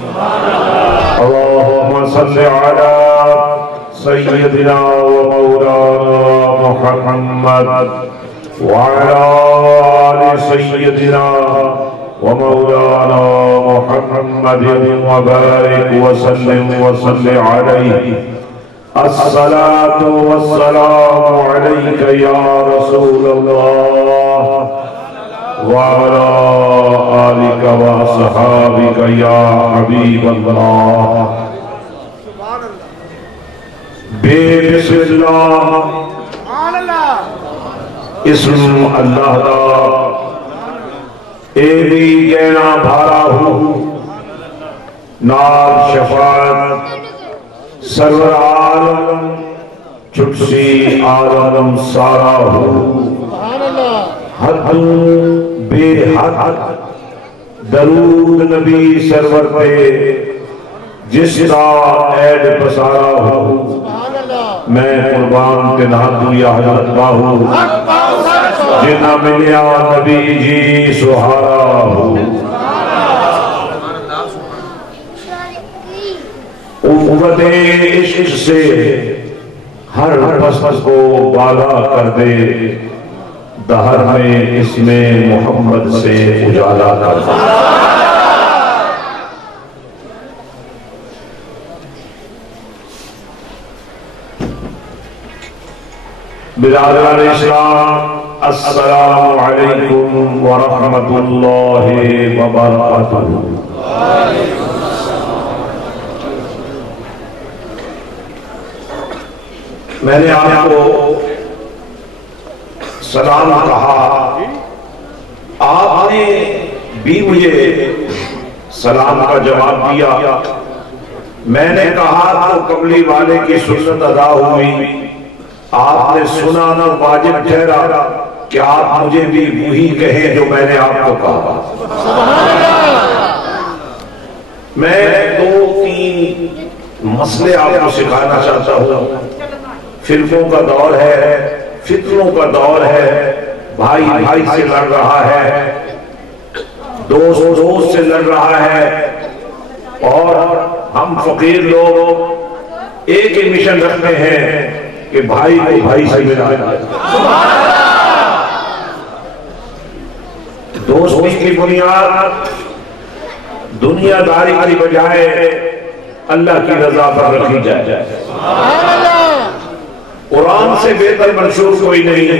اللهم صل على سيدنا ومولانا محمد وعلى آل سيدنا ومولانا محمد وبارك وسلم وصل عليه. الصلاة والسلام عليك يا رسول الله وعلى آلك وصحابك يا حبيب الله. بسم الله اسم اللہ دا اے بھی کہنا بھارا ہو نار شفاعت سرور عالم چٹسی عالم سارا ہو حد بے حد درود نبی سرور پہ جس کا عید پسارا ہو میں قربان کے نہاتو یا حضرت باہو جنہ ملیا نبی جی سہارا ہو. قوت عشق سے ہر پس کو بالا کر دے دہر میں اسم محمد سے اجالا کر دے. برادران اسلام السلام علیکم ورحمت اللہ وبرکاتہ. میں نے آپ کو سلام کہا، آپ نے بھی مجھے سلام کا جواب دیا. میں نے کہا تو قبلی والے کی سنت ادا ہوئی. آپ نے سنا نہ واجب ٹھہرا کہ آپ مجھے بھی وہی کہیں جو میں نے آپ کو کہا. میں دو تین مسئلے آپ کو سکھانا چاہتا ہوں. فرقوں کا دور ہے، فتنوں کا دور ہے، بھائی بھائی سے لڑ رہا ہے، دوست دوست سے لڑ رہا ہے، اور ہم فقیر لوگ ایک ہی مشن رکھتے ہیں کہ بھائی کو بھائی سے ملا جائے. دوستی کی بنیاد دنیا داری کی بجائے اللہ کی رضا پر رکھی جائے. قرآن سے بہتر منشور کوئی نہیں،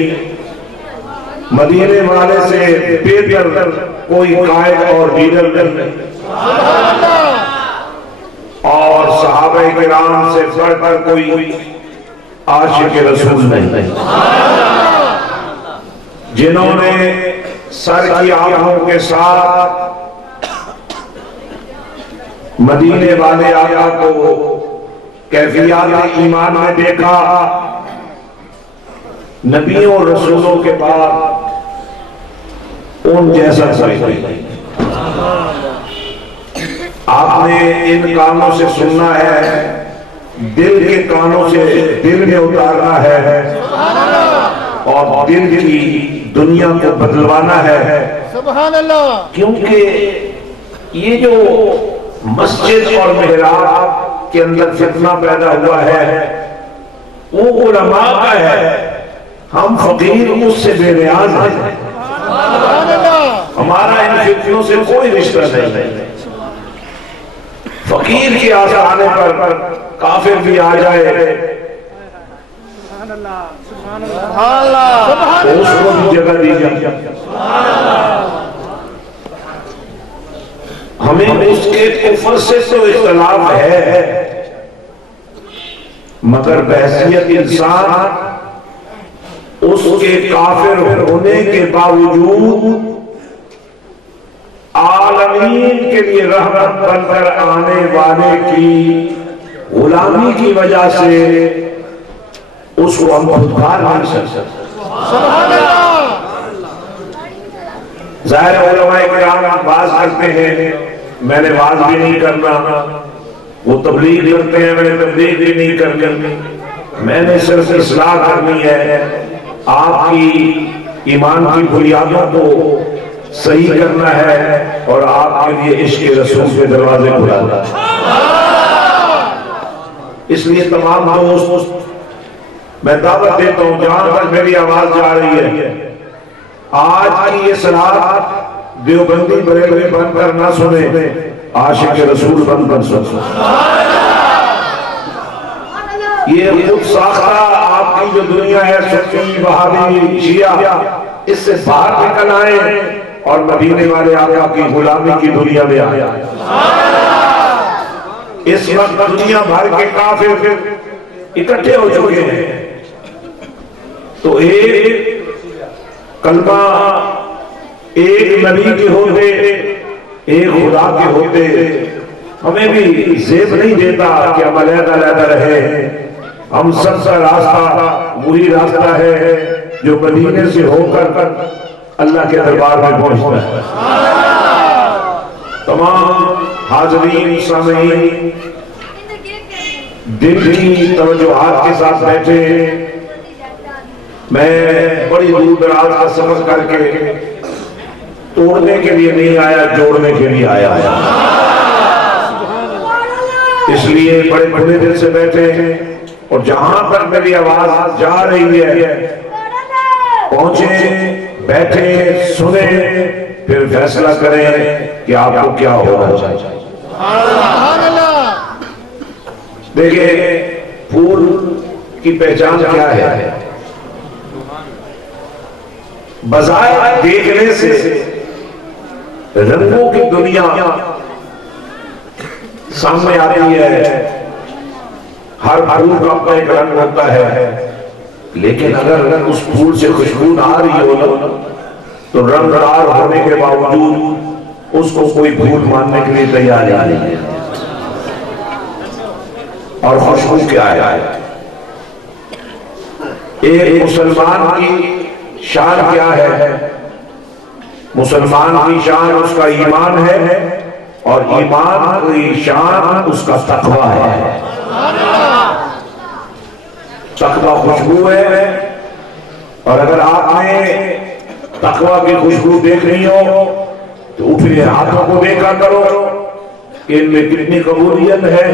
مدینے والے سے بہتر کوئی قائد اور لیڈر نہیں، اور صحابہ کرام سے بڑھ کر کوئی عاشق رسول نہیں، جنہوں نے سر کی آنکھوں کے ساتھ مدینے والے آقا کو کیفیات ایمان میں دیکھا. نبیوں اور رسولوں کے بعد ان جیسا کوئی نہیں. آپ نے ان کانوں سے سننا ہے، دل کے کانوں سے دل میں اتارنا ہے، اور دل کی دنیا کو بدلوانا ہے. کیونکہ یہ جو مسجد اور محراب کے اندر فتنہ پیدا ہوا ہے وہ علماء کا ہے. ہم فقیر اس سے بے نیاز ہیں. ہمارا ان فتنوں سے کوئی رشتہ نہیں. فقیر کے آنے پر کافر بھی آ جائے تو اس کو بھی جگہ دی جائے. ہمیں اس کے کفر سے تو اختلاف ہے، مگر بحیثیت انسان اس کے کافر ہونے کے باوجود عالمین کے لیے رحمت بن کر آنے والے کی غلامی کی وجہ سے اس کو ہم خودکار نہیں سکتے. ظاہر علماء کرام باز کرتے ہیں، میں نے باز بھی نہیں کرنا، وہ تبلیغ کرتے ہیں، میں نے تبلیغ بھی نہیں کرنا. میں نے صرف اصلاح کرنی ہے، آپ کی ایمان کی بنیادوں کو صحیح کرنا ہے اور آپ کے لیے عشق رسول کے دروازے کھلانا ہے۔ اس لیے تمام دوست میں دعوت دیتا ہوں، جہاں تک میری آواز جا رہی ہے، آج کی یہ صلات دیوبندی بریلوی بن کر نہ سنیں، عاشق رسول بن کر سنیں۔ یہ خود ساختہ آپ کی جو دنیا ہے، سنی وہابی شیعہ، اس سے باہر نکل آئیں اور مدینے والے آقا کی غلامی کی دنیا میں آئیں۔ اس وقت دنیا بھر کے کافر اکٹھے ہو چکے ہیں، تو ایک کلمہ ایک نبی کے ہوتے، ایک خدا کے ہوتے، ہمیں بھی زیب نہیں دیتا کہ ہم علیحدہ علیحدہ رہے۔ ہم سب کا راستہ وہی راستہ ہے جو مدینے سے ہو کر اللہ کے دربار میں پہنچتا ہے۔ تمام حاضرین سامعین دل کی توجہات کے ساتھ بیٹھے، میں بڑی دور دراز کا سفر کر کے توڑنے کے لیے نہیں آیا، جوڑنے کے لیے آیا ہے۔ اس لیے بڑے بڑے دل سے بیٹھے ہیں، اور جہاں تک میری آواز جا رہی ہے پہنچیں، بیٹھیں، سنیں، پھر فیصلہ کریں کہ آپ کو کیا ہونا چاہیے۔ دیکھیں پھول کی پہچان کیا ہے؟ بظاہر دیکھنے سے رنگوں کی دنیا سامنے آتی ہے، ہر پھول کا اپنا ایک رنگ ہوتا ہے، لیکن اگر اس پھول سے خوشبو نہ آ رہی ہو تو رنگ دار ہونے کے باوجود اس کو کوئی پھول ماننے کے لیے تیار نہیں ہے۔ اور خوشبو کیا ہے؟ ایک مسلمان کی شان کیا ہے؟ مسلمان کی شان اس کا ایمان ہے، اور ایمان کی شان اس کا تقویٰ ہے۔ تقویٰ خوشبو ہے، اور اگر آپ نے تقویٰ کی خوشبو دیکھ رہی ہو تو اپنے ہاتھوں کو دیکھا کرو کہ ان میں کتنی قبولیت ہے،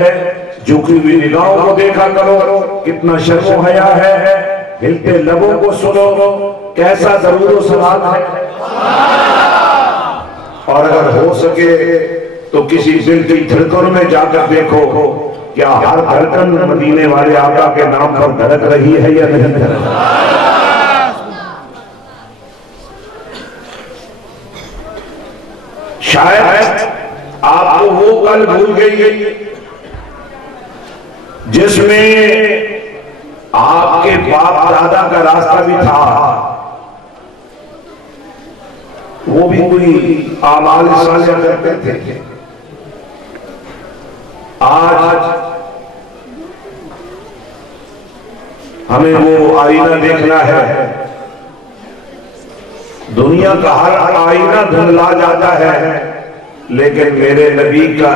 جھکی ہوئی نگاہوں کو دیکھا کرو کتنا شرم و حیا ہے، ہلتے لبوں کو سنو کیسا درود و سلام ہے۔ اور اگر ہو سکے تو کسی دل کی دھڑکن میں جا کر دیکھو کیا ہر دھڑکن مدینے والے آقا کے نام پر دھڑک رہی ہے یا نہیں دھڑک رہی؟ شاید آپ کو وہ کل بھول گئی جس میں آپ کے باپ دادا کا راستہ بھی تھا، وہ بھی کوئی اعمال صالحہ کرتے تھے۔ آج ہمیں وہ آئینہ دیکھنا ہے، دنیا کا ہر آئینہ دھندلا جاتا ہے، لیکن میرے نبی کا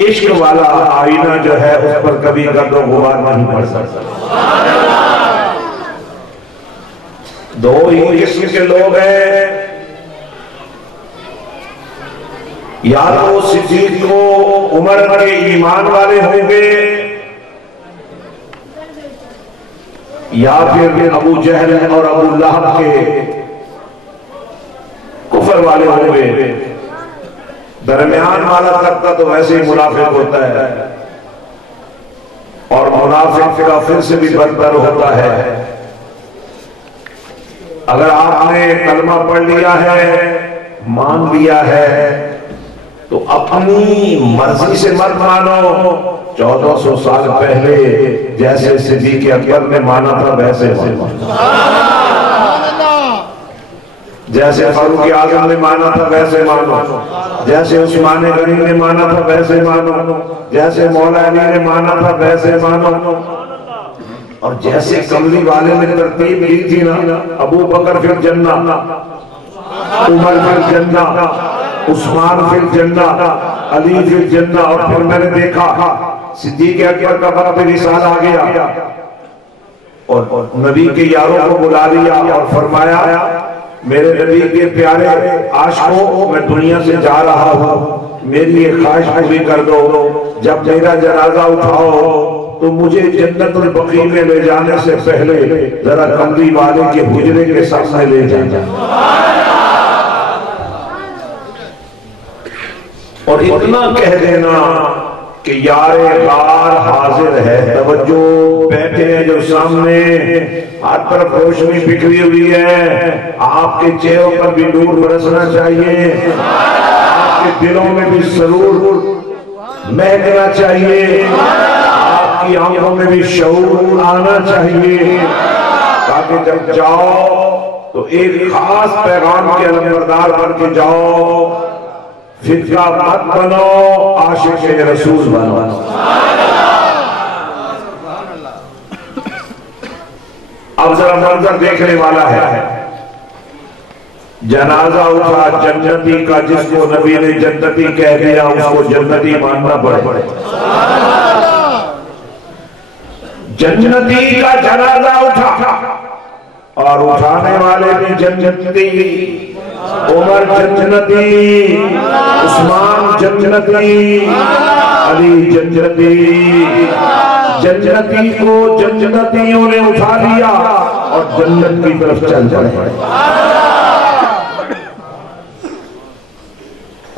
عشق والا آئینہ جو ہے اس پر کبھی گرد و غبار نہیں پڑ سکتا۔ دو ہی قسم کے لوگ ہیں، یا تو صدیق کو عمر کے ایمان والے ہوں گے، یا پھر ابو جہل اور ابو لہب کے کفر والے ہوں گے۔ درمیان والا طبقہ تو ویسے ہی منافق ہوتا ہے، اور منافق کا پھر سے بھی بدتر ہوتا ہے۔ اگر آپ نے کلمہ پڑھ لیا ہے، مان لیا ہے، تو اپنی مرضی سے مت مانو۔ 1400 سال پہلے جیسے صدیق اکبر نے مانا تھا ویسے مانو، جیسے فاروق اعظم نے مانا تھا ویسے مانو، جیسے عثمان غنی نے مانا تھا ویسے مانو، جیسے مولا علی نے مانا تھا ویسے مانو، اور جیسے کملی والے نے ترتیب دی تھی نا، ابو بکر فی الجنہ، عمر فی الجنہ، عثمان فی الجنہ، علی فی الجنہ، اور پھر میں نے دیکھا صدیق اکبر کا وقت وصال آ گیا اور نبی کے یاروں کو بلا لیا اور فرمایا میرے نبی کے پیارے عاشقوں، میں دنیا سے جا رہا ہوں، میری ایک خواہش پوری کر دو، جب میرا جنازہ اٹھاؤ تو مجھے جنت البقیع میں لے جانے سے پہلے ذرا کمری والے کے حجرے کے سامنے لے جانا، اور اتنا کہہ دینا کہ یار غار حاضر ہے، توجہ، بیٹھے ہیں جو سامنے، ہر طرف روشنی بکھری ہوئی ہے، آپ کے چہروں پر بھی نور برسنا چاہیے، آپ کے دلوں میں بھی سرور مہکنا چاہیے، آپ کی آنکھوں میں بھی شعور آنا چاہیے، تاکہ جب جاؤ تو ایک خاص پیغام کے علمبردار بن کے جاؤ، فتنہ مت بنو، عاشق رسول بنو۔ اب ذرا منظر دیکھنے والا ہے، جنازہ اٹھا جنتی کا، جس کو نبی نے جنتی کہہ دیا اس کو جنتی ماننا پڑے، جنتی کا جنازہ اٹھا، اور اٹھانے والے بھی جنتی، عمر جنتی، عثمان جنتی، علی جنتی، جنتی کو جنتیوں نے اٹھا لیا اور جنت کی طرف چل پڑے،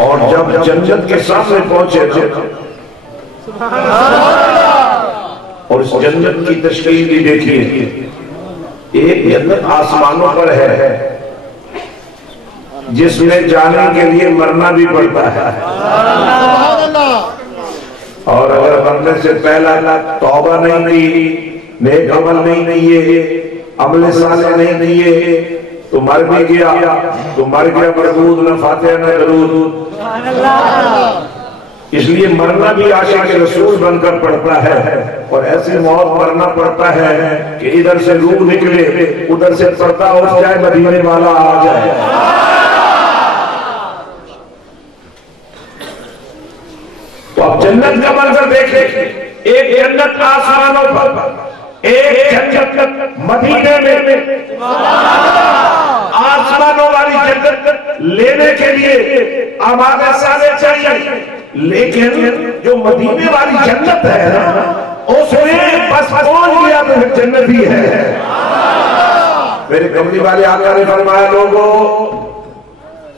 اور جب جنت کے سامنے پہنچے اور اس جنت کی تشکیل بھی دیکھیے، ایک جنت آسمانوں پر ہے جس میں جانے کے لیے مرنا بھی پڑتا ہے، اور اگر مرنے سے پہلا توبہ نہیں کی، نیک عمل نہیں دیے، عمل صالح نہیں دیے، تو مر بھی گیا، تو مر گیا مردود، نہ فاتحہ نہ درود۔ اس لیے مرنا بھی عاشق رسول بن کر پڑتا ہے، اور ایسی موت مرنا پڑتا ہے کہ ادھر سے روح نکلے، ادھر سے پردہ اٹھ جائے، مدینے والا آ جائے۔ تو اب جنت کا منظر دیکھیں، ایک جنت آسمانوں پر، ایک جنت مدینے میں، آسمانوں والی جنت لینے کے لیے آمادہ سارے چاہیے، لیکن جو مدینے والی جنت ہے نا، اس میں بس پہنچ گیا تو پھر جنت ہی ہے۔ میرے کملی والے آقا نے فرمایا، لوگوں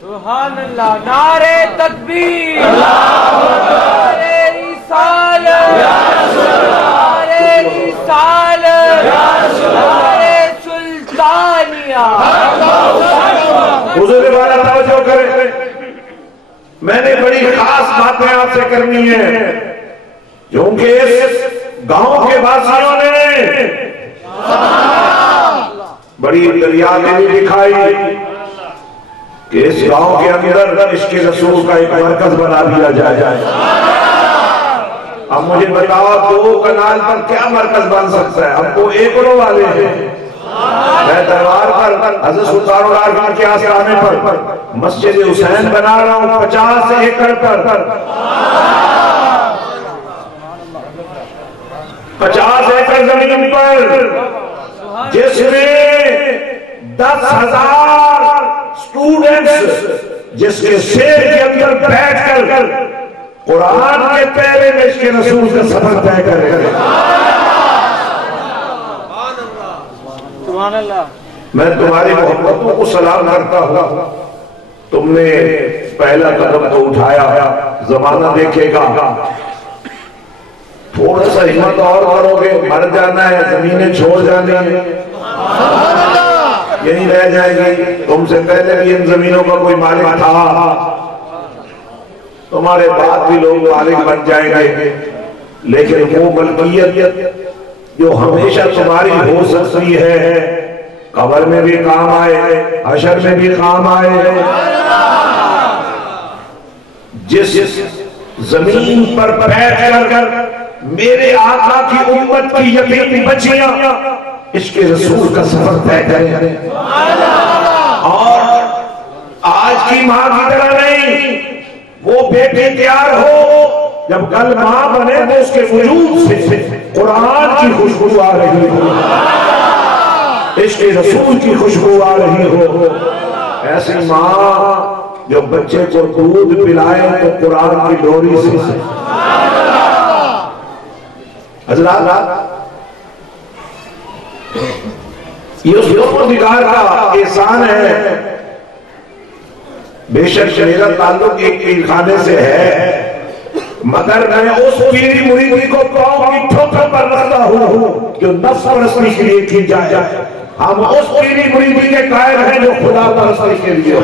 سبحان اللہ، نعرہ تکبیر، نعرہ رسالت، نعرہ رسالت، نعرہ سلطانیہ۔ حضور والا توجہ کریں، میں نے بڑی خاص باتیں آپ سے کرنی ہیں، کیونکہ اس گاؤں کے باسیوں نے بڑی دریا دلی دکھائی کہ اس گاؤں کے اندر عشق رسول کا ایک مرکز بنا دیا جائے۔ اب مجھے بتاؤ، دو کنال پر کیا مرکز بن سکتا ہے؟ ہم کو ایکڑوں والے ہیں، میں دربار پر حضرت سلطان العارفین کے آستانے پر مسجد حسین بنا رہا ہوں 50 ایکڑ پر، 50 ایکڑ زمین پر، جس میں 10,000 اسٹوڈنٹس جس کے سیر کے اندر بیٹھ کر قرآن کے پہلے میں عشق رسول کا سفر طے کرے گا۔ سبحان اللہ۔ میں تمہاری محبتوں کو سلام کرتا ہوں، تم نے پہلا قدم تو اٹھایا، زمانہ دیکھے گا، تھوڑا سا ہمت اور کرو گے، مر جانا ہے، زمینیں چھوڑ جانے ہیں، یہی رہ جائے گی۔ تم سے پہلے بھی ان زمینوں کا کوئی مالک تھا، تمہارے بعد بھی لوگ مالک بن جائیں گے، لیکن وہ ملکیت جو ہمیشہ تمہاری ہو سکتی ہے، قبر میں بھی کام آئے، حشر میں بھی کام آئے۔ جس زمین پر بیٹھ کر میرے آقا کی امت کی یتیم بچیاں عشق رسول کا سفر طے کریں، اور آج کی ماں کی طرح نہیں، وہ بیٹے تیار ہو، جب کل ماں بنے تو اس کے وجود سے قرآن کی خوشبو آ رہی ہو، عشق رسول کی خوشبو آ رہی ہو، ایسی ماں جو بچے کو دودھ پلائے تو قرآن کی ڈوری سے حضرات یہ اس پروردگار کا احسان ہے. بے شک میرا تعلق ایک پیر خانے سے ہے مگر میں اس پیری مریدی کو پاؤں کی ٹھوکر پر رکھتا ہوں جو نفس پرستی کے لیے کی جائے. ہم اس پیری مریدی کے قائل ہیں جو خدا پرستی کے لیے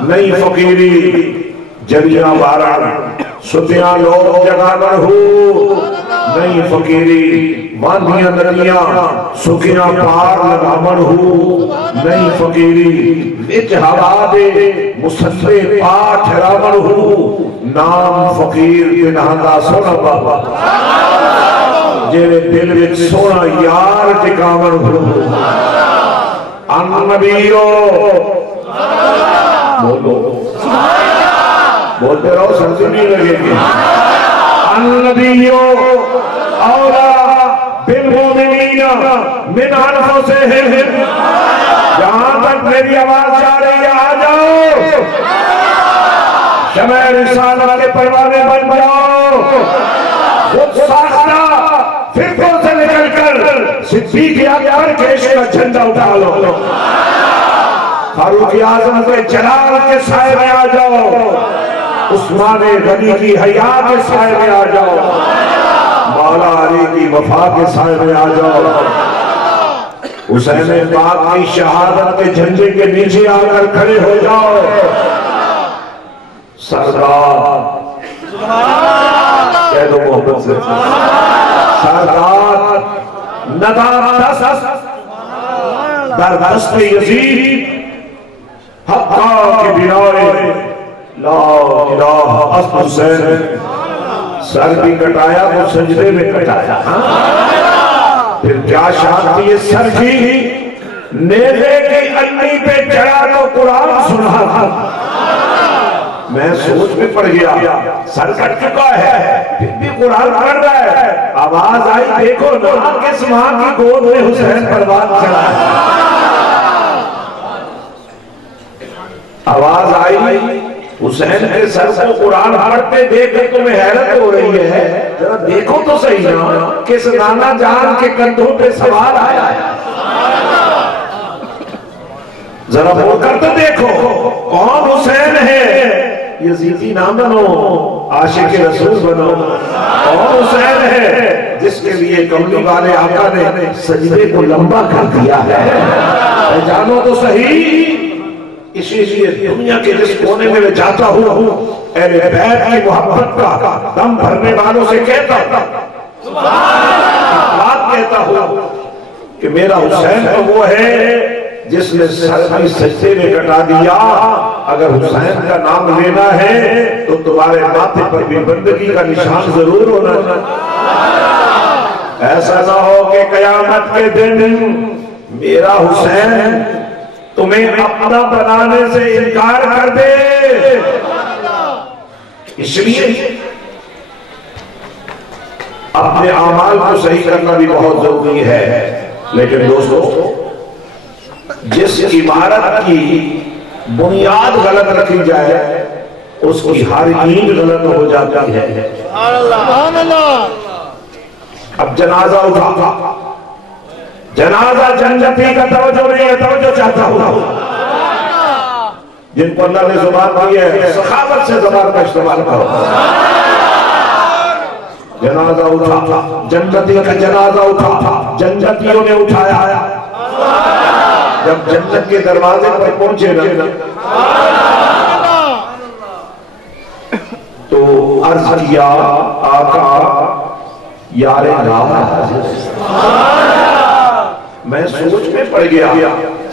نہیں. فقیری جلیاں باران ستیاں لوگ جگہ نہ ہو نہیں. فقیری باندیاں ندیاں سکیاں پار لگامن ہو نہیں. فقیری وچ ہوا دے مسلے پاٹھ راون ہو نام فقیر بنہاندہ سونا بابا جیرے دل وچ سونا یار ٹکاون ہو. ان نبیو بولو بولتے رہو سمجھ نہیں لگے گی. النبیو اولا بالمومنین من انفسہم. جہاں تک میری آواز جا رہی ہے آ جاؤ شمع رسالت کے پروانے بن جاؤ. خود ساختہ فرقوں سے نکل کر صدیق اکبر کے عشق کا جھنڈا اٹھا لو. فاروق اعظم کے جلال کے سائے میں آ جاؤ. عثمان غنی کی حیا کے سائے میں آ جاؤ. مولا علی کی وفا کے سائے میں آ جاؤ. حسین پاک کی شہادت کے جھنڈے کے نیچے آ کر کھڑے ہو جاؤ. سردار کہہ دو محبت سے سردار ندار دست در دست یزید حقا کی بنائے لا الہ اصل حسین. سر بھی کٹایا تو سجدے میں کٹایا. پھر کیا شان تھی سر کی نیزے کی انہی پہ چڑھا تو قرآن سنا تھا. میں سوچ میں پڑ گیا سر کٹ چکا ہے پھر بھی قرآن پڑھ رہا ہے. آواز آئی دیکھو نا کس ماں کی گود میں حسین پروان چڑھا ہے. آواز آئی حسین کے سر کو قرآن پڑھتے دیکھ کر تمہیں حیرت ہو رہی ہے. ذرا دیکھو تو صحیح نا کس نانا جان کے کندھوں پہ سوار آیا ہے. ذرا بول کر تو دیکھو کون حسین ہے. یزیدی نہ بنو عاشق رسول بنو. کون حسین ہے جس کے لیے کملی والے آقا نے سجدے کو لمبا کر دیا ہے. جانو تو صحیح. اسی لیے دنیا کے جس کونے میں جاتا ہوں اہل بیت کی محبت کا دم بھرنے والوں سے کہتا ہوں بات کہتا ہوں کہ میرا حسین تو وہ ہے جس نے سر بھی سجدے میں کٹا دیا. اگر حسین کا نام لینا ہے تو تمہارے ماتھے پر بھی بندگی کا نشان ضرور ہونا چاہیے. ایسا نہ ہو کہ قیامت کے دن میرا حسین تمہیں اپنا بنانے سے انکار کر دے. اس لیے اپنے اعمال کو صحیح کرنا بھی بہت ضروری ہے. لیکن دوستو جس عمارت کی بنیاد غلط رکھی جائے اس کی ہر اینٹ غلط ہو جاتی ہے. اب جنازہ اٹھا جنازہ جنتی کا توجہ نہیں ہے. توجہ چاہتا ہوں جن کو اللہ نے زبان دی ہے سخاوت سے زبان کا استعمال کرو. جنازہ اٹھا جنتی کا جنازہ اٹھا جنتیوں نے اٹھایا. جب جنت کے دروازے پر پہنچے نا تو عرض کیا آقا یار میں سوچ میں پڑ گیا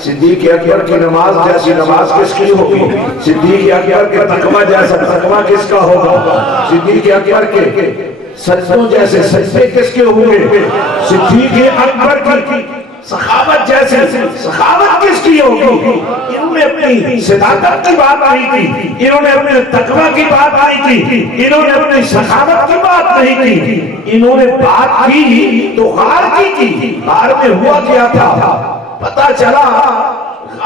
صدیق اکبر کی نماز جیسی نماز کس کی ہوگی. صدیق اکبر کے تقوی جیسا تقوی کس کا ہوگا. صدیق اکبر کے سجدوں جیسے سجدے کس کے ہوں گے. صدیق اکبر کی سخاوت جیسے سخاوت کس کی ہوگی. انہوں نے اپنی صداقت کی بات نہیں کی. انہوں نے اپنے تقوی کی بات نہیں کی. انہوں نے اپنی سخاوت کی بات نہیں کی. انہوں نے بات کی تو غار کی. غار میں ہوا کیا تھا پتا چلا.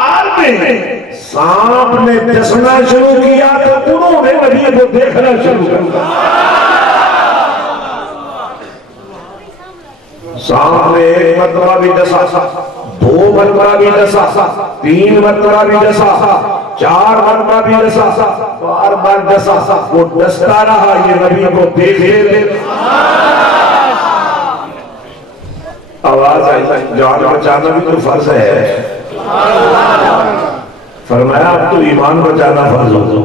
حال میں سانپ نے ڈسنا شروع کیا تو انہوں نے نبی کو دیکھنا شروع کیا. سانپ نے ایک مرتبہ بھی ڈسا، دو مرتبہ بھی ڈسا، تین مرتبہ بھی ڈسا، چار مرتبہ بھی ڈسا، بار بار ڈسا. وہ ڈستا رہا، یہ نبی کو دیکھے. آواز آئی جان بچانا بھی تو فرض ہے. فرمایا اب تو ایمان بچانا فرض ہو.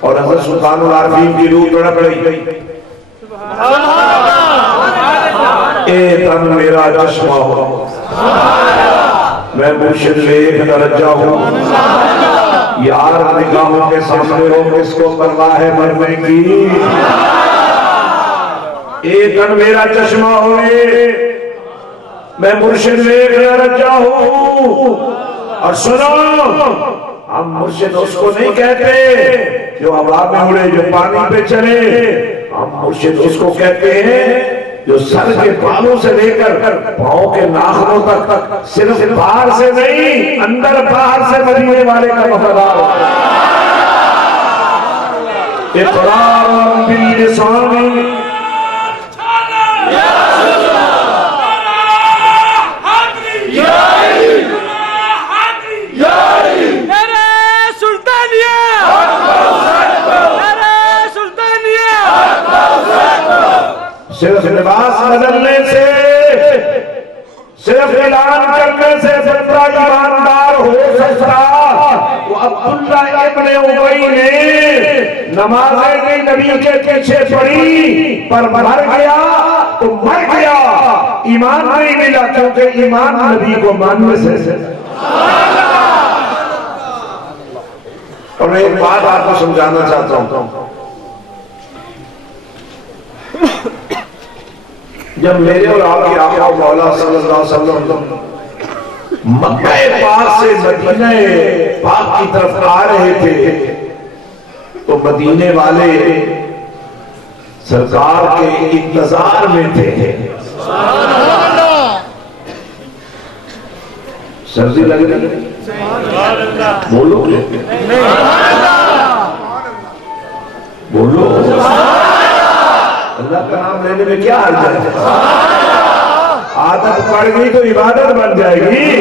اور حضرت سلطان العارفین کی روح تڑپ رہی. اے تن میرا چشمہ ہو، میں مرشد ایک درجہ ہوں. یار نگاہوں کے سامنے ہو، کس کو پرواہ ہے مرنے کی. اے تن میرا چشمہ ہوئے، میں مرشد ایک درجہ ہوں. اور سنو، ہم مرشد اس کو نہیں کہتے جو ہوا میں اڑے، جو پانی پہ چلے. ہم مرشد اس کو کہتے ہیں جو سر کے بالوں سے لے کر پاؤں کے ناخنوں تک صرف باہر سے نہیں اندر باہر سے مدینے والے کا وفادار ہوتا ہے. اقرار باللسان صرف لباس بدلنے سے، صرف اعلان کرنے سے بندہ ایماندار ہو سکتا. وہ عبداللہ ابن ابی نے نمازیں بھی نبی کے پیچھے پڑھی پر مر گیا تو مر گیا، ایمان نہیں ملا، کیونکہ ایمان نبی کو ماننے سے. اور میں ایک بات آپ کو سمجھانا چاہتا ہوں. جب میرے اور آپ کے آقا مولا صلی اللہ علیہ وسلم مکہ پاک سے مدینہ پاک کی طرف آ رہے تھے تو مدینے والے سرکار کے انتظار میں تھے. سردی لگ رہی؟ بولو بولو. اللہ کا نام لینے میں کیا حرج ہے؟ عادت پڑ گئی تو عبادت بن جائے گی.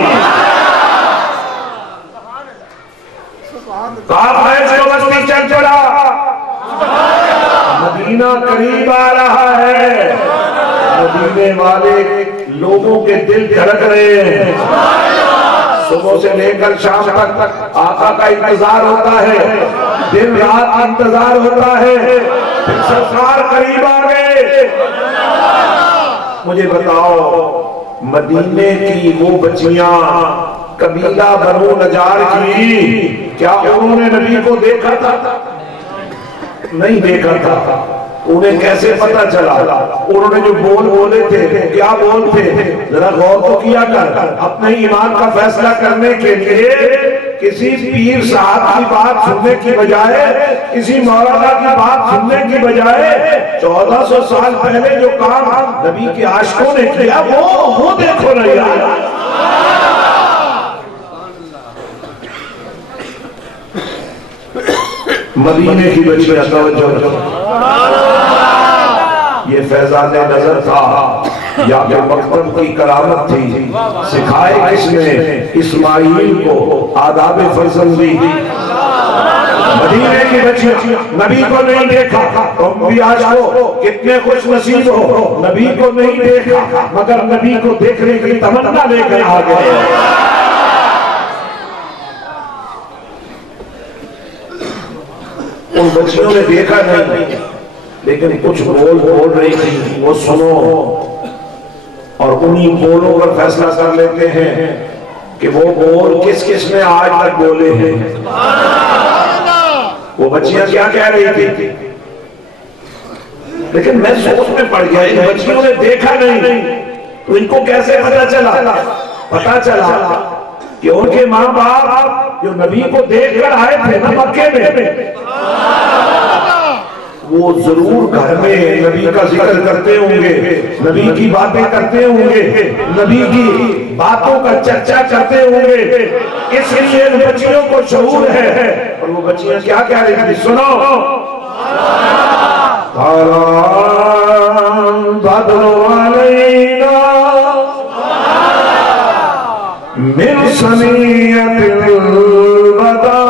کہا فیض کو بستی چل چڑا، مدینہ قریب آ رہا ہے. مدینے والے لوگوں کے دل دھڑک رہے ہیں. صبح سے لے کر شام تک آقا کا انتظار ہوتا ہے، دن رات انتظار ہوتا ہے. پھر سرکار قریب آ گئے. مجھے بتاؤ، مدینے کی وہ بچیاں قبیلہ بنو نجار کی، کیا انہوں نے نبی کو دیکھا تھا؟ نہیں دیکھا تھا. انہیں کیسے پتا چلا؟ انہوں نے جو بول بولے تھے، کیا بول تھے؟ ذرا غور تو کیا کر. اپنے ایمان کا فیصلہ کرنے کے لیے کسی پیر صاحب کی بات سننے کی بجائے، کسی مولانا کی بات سننے کی بجائے 1400 سال پہلے جو کام نبی کے عاشقوں نے کیا وہ دیکھو نا یار. مدینے کی بچیاں توجہ، یہ فیضان نظر تھا یا کہ مکتب کی کرامت تھی؟ سکھائے کس نے اسماعیل کو آداب فرزندی؟ مدینے کی بچیاں نبی کو نہیں دیکھا. تم بھی آج ہو کتنے خوش نصیب ہو، نبی کو نہیں دیکھا مگر نبی کو دیکھنے کی تمنا لے کر آ گئے. ان بچیوں نے دیکھا نہیں لیکن کچھ بول رہی تھی، وہ سنو اور انہی بولوں پر فیصلہ کر لیتے ہیں کہ وہ بول کس کس نے آج تک بولے ہیں. وہ بچیاں کیا کہہ رہی تھی؟ لیکن میں سوچ میں پڑ گیا، ان بچیوں نے دیکھا نہیں تو ان کو کیسے پتا چلا؟ پتا چلا کہ ان کے ماں باپ جو نبی کو دیکھ کر آئے تھے نا مکے میں، وہ ضرور گھر میں نبی کا ذکر کرتے ہوں گے، نبی کی باتیں کرتے ہوں گے، نبی کی باتوں کا چرچا کرتے ہوں گے، اس لیے ان بچیوں کو شعور ہے۔ اور وہ بچیاں کیا کہہ رہی تھی؟ سنو، بدر علینا من سنیت الوداع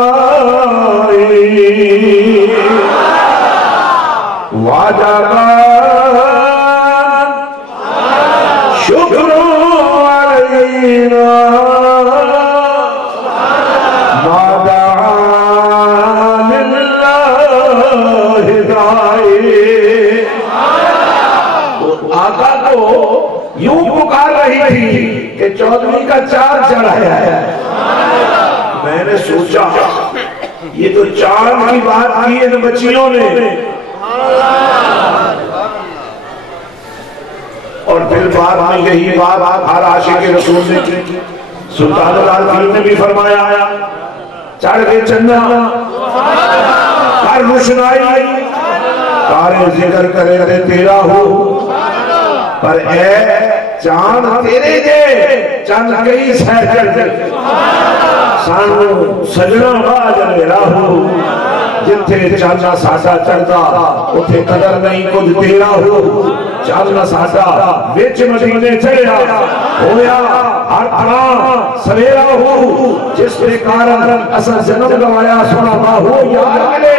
وجب شکر علینا ما دعا للہ داعی۔ آقا کو یوں پکار رہی تھی کہ چودھویں کا چاند چڑھایا ہے۔ میں نے سوچا یہ تو چاند کی بات کی ان بچیوں نے، اور پھر بعد میں یہی بات ہر عاشق رسول نے کی۔ سلطان العارفین نے بھی فرمایا چڑھ کے چندہ ہر روشنائی تارے ذکر کرے تھے تیرا ہو، پر اے چاند تیرے دے چند کئی سہ کر دے سانو سجنا باج میرا ہو، جتھے چاندہ ساٹا چڑھتا اتھے قدر نہیں کچھ تیرا ہو، چاندہ ساٹا وچ مدینے چڑھیا ہویا ہر طرح سویرا ہو، جس پہ کارن اصل جنم گوایا سنا با ہو یاد ملے۔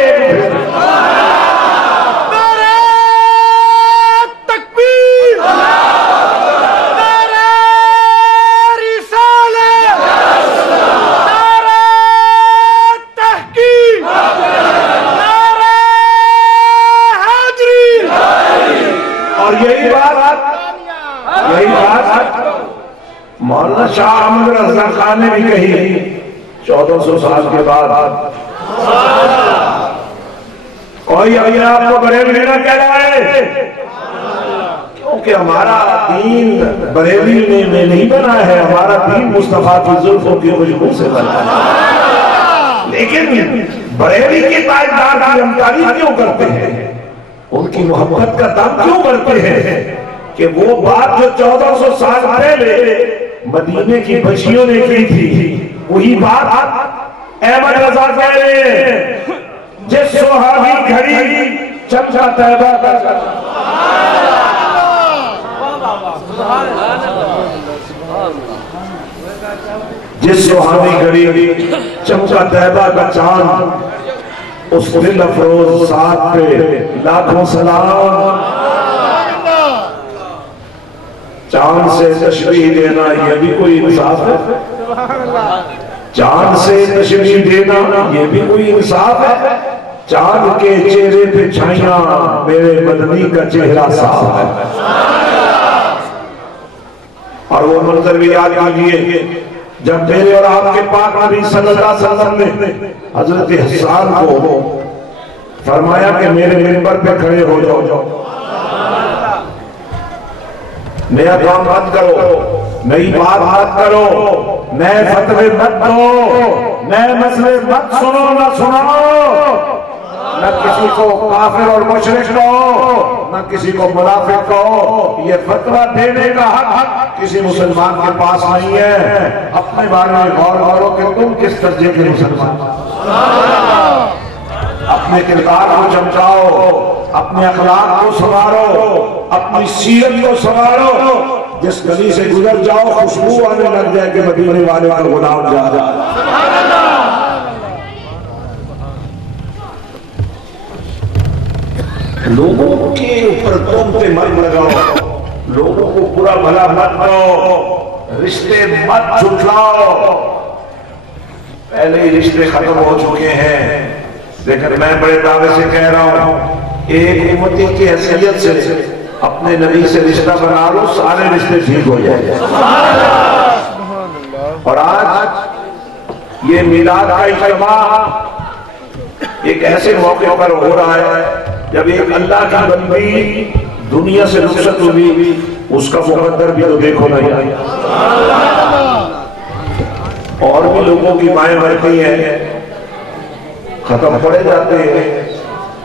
مولانا شاہ احمد رضا خان نے بھی کہی 1400 سال کے بعد کوئی ابھی آپ کو بریلوی نہ کہہ رہا ہے، کیونکہ ہمارا دین بریلوی میں نہیں بنا ہے، ہمارا دین مصطفیٰ کی زلفوں کی خوشبو سے بنا ہے۔ لیکن بریلوی کی تاجدار کی ہم تعریف کیوں کرتے ہیں، ان کی محبت کا دم کیوں کرتے ہیں کہ وہ بات جو 1400 سال پہلے مدینے کی بچیوں نے کی تھی، وہی بات احمد رضا کہہ رہے ہیں، جس سہاگی گھڑی چمچا طیبہ کا جس سہاگی گھڑی چمچا طیبہ کا چاند، اس دل افروز ساتھ پہ لاکھوں سلام۔ چاند سے تشریح دینا یہ بھی کوئی انصاف ہے، چاند سے تشریح دینا یہ بھی کوئی انصاف ہے، چاند کے چہرے پہ چھائیاں میرے مدنی کا چہرہ صاف ہے۔ اور وہ منظر بھی یاد کیجئے جب میرے اور آپ کے پاک نبی صلی اللہ علیہ وسلم نے حضرت حسان کو فرمایا کہ میرے منبر پہ کھڑے ہو جاؤ، نیا کام مت کرو، نئی بات مت کرو، نئے فتوے مت دو، نئے مسئلے مت سنو نہ سناؤ، نہ کسی کو کافر اور مشرک کہو، نہ کسی کو منافق کہو۔ یہ فتوہ دینے کا حق کسی مسلمان کے پاس نہیں ہے۔ اپنے بارے میں غور کرو کہ تم کس درجے کے مسلمان، اپنے کردار کو چمچاؤ، اپنے اخلاق کو سنوارو، اپنی سیرت کو سنوارو، جس گلی سے گزر جاؤ خوشبو آنے لگ جائے کہ مدینے والے کا غلام جا رہا۔ لوگوں کے اوپر تم پہ مت لگاؤ، لوگوں کو برا بھلا مت کرو، رشتے مت جھٹلاؤ۔ پہلے ہی رشتے ختم ہو چکے ہیں، لیکن میں بڑے دعوے سے کہہ رہا ہوں ایک امتی کی حیثیت سے اپنے نبی سے رشتہ بنا لو، سارے رشتے ٹھیک ہو جائیں گے۔ اور آج یہ میلاد کا اجتماع ایک ایسے موقع پر ہو رہا ہے جب ایک اللہ کی بندی دنیا سے رخصت ہوئی، اس کا مقدر بھی تو دیکھو نہیں، اور بھی لوگوں کی مائیں مرتی ہیں، ختم پڑے جاتے ہیں،